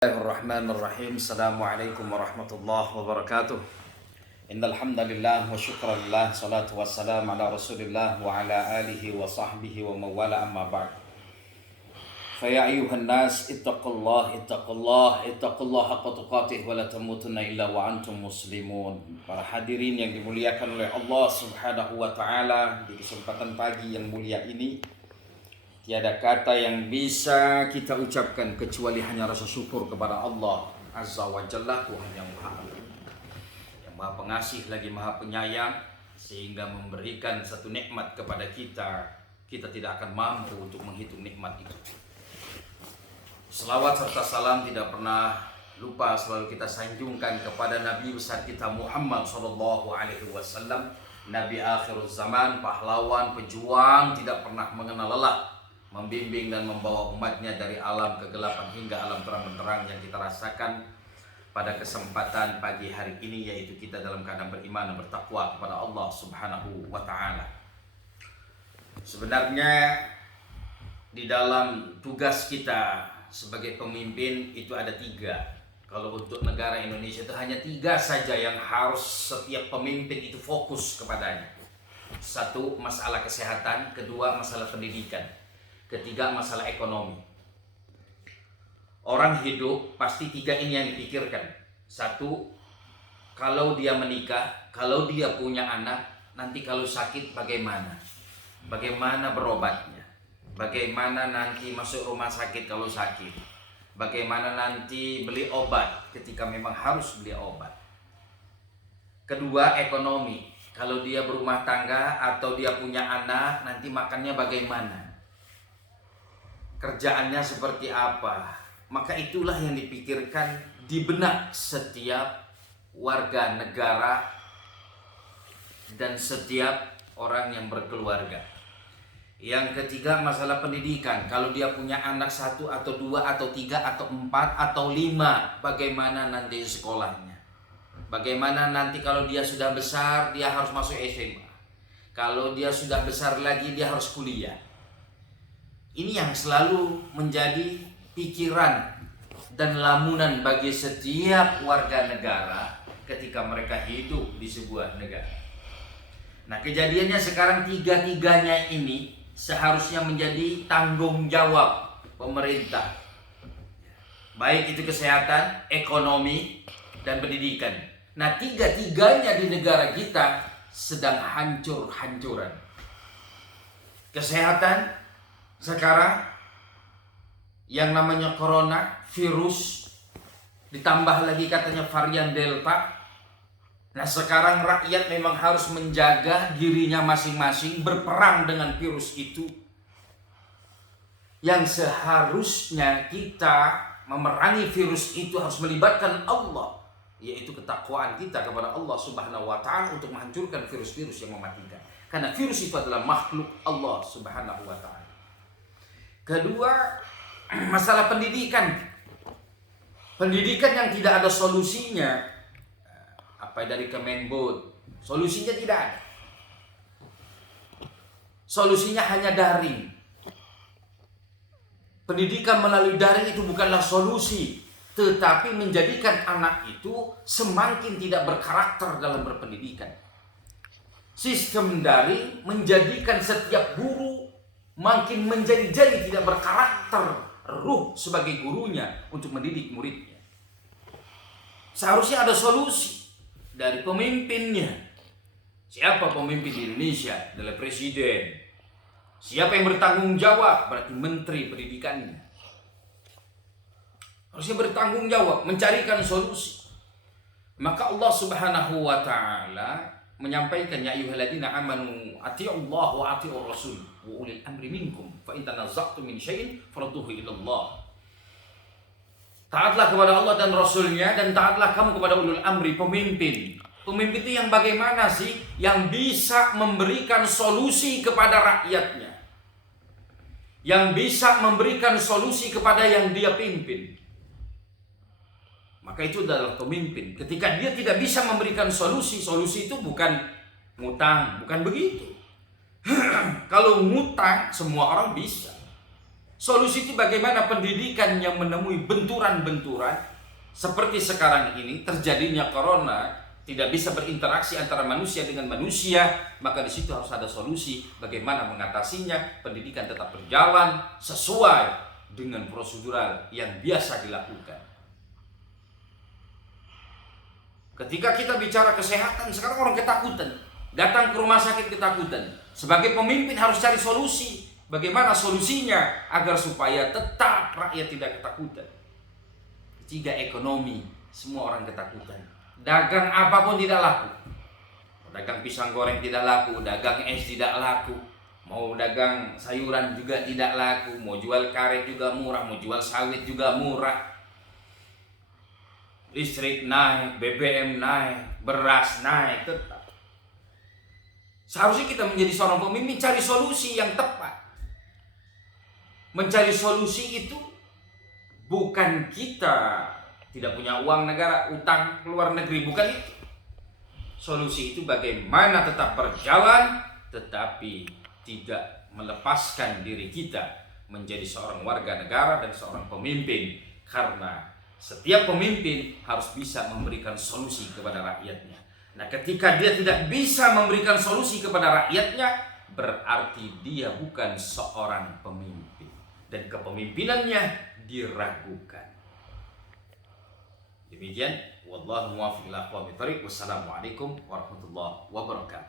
Bismillahirrahmanirrahim. Assalamualaikum warahmatullahi wabarakatuh. Innal hamdalillah wa syukralillah, salatu wassalam ala Rasulillah wa ala alihi wa sahbihi wa mawala, amma ba'd. Fa ya ayyuhan nas ittaqullaha haqqa tuqatih wa la tamutunna illa wa antum muslimun. Para hadirin yang dimuliakan oleh Allah Subhanahu wa taala, di kesempatan pagi yang mulia ini tiada kata yang bisa kita ucapkan kecuali hanya rasa syukur kepada Allah Azza wa Jalla, Tuhan yang Maha Agung, yang Maha Pengasih lagi Maha Penyayang, sehingga memberikan satu nikmat kepada kita tidak akan mampu untuk menghitung nikmat itu. Selawat serta salam tidak pernah lupa selalu kita sanjungkan kepada Nabi besar kita Muhammad sallallahu alaihi wasallam, Nabi akhir zaman, pahlawan, pejuang, tidak pernah mengenal lelah, membimbing dan membawa umatnya dari alam kegelapan hingga alam terang benderang yang kita rasakan pada kesempatan pagi hari ini, yaitu kita dalam keadaan beriman dan bertakwa kepada Allah Subhanahu wa taala. Sebenarnya di dalam tugas kita sebagai pemimpin itu ada 3. Kalau untuk negara Indonesia itu hanya 3 saja yang harus setiap pemimpin itu fokus kepadanya. 1, masalah kesehatan. 2, masalah pendidikan. 3, masalah ekonomi. Orang hidup pasti 3 ini yang dipikirkan. 1, kalau dia menikah, kalau dia punya anak, nanti kalau sakit bagaimana? Bagaimana berobatnya? Bagaimana nanti masuk rumah sakit kalau sakit? Bagaimana nanti beli obat ketika memang harus beli obat? 2, ekonomi. Kalau dia berumah tangga atau dia punya anak, nanti makannya bagaimana? Kerjaannya seperti apa? Maka itulah yang dipikirkan di benak setiap warga negara dan setiap orang yang berkeluarga. Yang 3, masalah pendidikan. Kalau dia punya anak 1 atau 2 atau 3 atau 4 atau 5, bagaimana nanti sekolahnya? Bagaimana nanti kalau dia sudah besar, dia harus masuk SMA. Kalau dia sudah besar lagi, dia harus kuliah. Ini yang selalu menjadi pikiran dan lamunan bagi setiap warga negara ketika mereka hidup di sebuah negara. Nah, kejadiannya sekarang 3-tiganya ini seharusnya menjadi tanggung jawab pemerintah. Baik itu kesehatan, ekonomi, dan pendidikan. Nah, 3-tiganya di negara kita sedang hancur-hancuran. Kesehatan sekarang yang namanya corona, virus, ditambah lagi katanya varian Delta. Nah, sekarang rakyat memang harus menjaga dirinya masing-masing, berperang dengan virus itu. Yang seharusnya kita memerangi virus itu harus melibatkan Allah, yaitu ketakwaan kita kepada Allah Subhanahu wa taala untuk menghancurkan virus-virus yang mematikan. Karena virus itu adalah makhluk Allah Subhanahu wa taala. 2, masalah pendidikan. Pendidikan yang tidak ada solusinya. Apa dari Kemendikbud? Solusinya tidak ada. Solusinya hanya daring. Pendidikan melalui daring itu bukanlah solusi, tetapi menjadikan anak itu semakin tidak berkarakter dalam berpendidikan. Sistem daring menjadikan setiap guru makin menjadi tidak berkarakter ruh sebagai gurunya untuk mendidik muridnya. Seharusnya ada solusi dari pemimpinnya. Siapa pemimpin di Indonesia? Adalah presiden. Siapa yang bertanggung jawab? Berarti menteri pendidikannya. Harusnya bertanggung jawab, mencarikan solusi. Maka Allah Subhanahu wa taala menyampaikan, ya ayyuhalladzina amanu atii'ullaha wa atii'ur rasul wa ulil amri minkum fa in tanazza'tum min syai'in farudduhu ila Allah. Taatlah kepada Allah dan Rasulnya, dan taatlah kamu kepada ulul amri, pemimpin. Pemimpin itu yang bagaimana sih? Yang bisa memberikan solusi kepada rakyatnya, yang bisa memberikan solusi kepada yang dia pimpin. Maka itu adalah pemimpin. Ketika dia tidak bisa memberikan solusi itu bukan ngutang, bukan begitu. Kalau ngutang semua orang bisa. Solusi itu bagaimana pendidikan yang menemui benturan-benturan seperti sekarang ini terjadinya corona, tidak bisa berinteraksi antara manusia dengan manusia, maka di situ harus ada solusi bagaimana mengatasinya. Pendidikan tetap berjalan sesuai dengan prosedural yang biasa dilakukan. Ketika kita bicara kesehatan, sekarang orang ketakutan, datang ke rumah sakit ketakutan. Sebagai pemimpin harus cari solusi. Bagaimana solusinya agar supaya tetap rakyat tidak ketakutan. Ketiga, ekonomi, semua orang ketakutan. Dagang apapun tidak laku. Dagang pisang goreng tidak laku, dagang es tidak laku. Mau dagang sayuran juga tidak laku, mau jual karet juga murah, mau jual sawit juga murah. Listrik naik, BBM naik, beras naik, tetap. Seharusnya kita menjadi seorang pemimpin cari solusi yang tepat. Mencari solusi itu bukan kita tidak punya uang negara, utang ke luar negeri, bukan itu. Solusi itu bagaimana tetap berjalan tetapi tidak melepaskan diri kita menjadi seorang warga negara dan seorang pemimpin, karena setiap pemimpin harus bisa memberikan solusi kepada rakyatnya. Nah, ketika dia tidak bisa memberikan solusi kepada rakyatnya, berarti dia bukan seorang pemimpin dan kepemimpinannya diragukan. Demikian, wallahu muwaffiq ila aqwamit thoriq. Wassalamualaikum warahmatullahi wabarakatuh.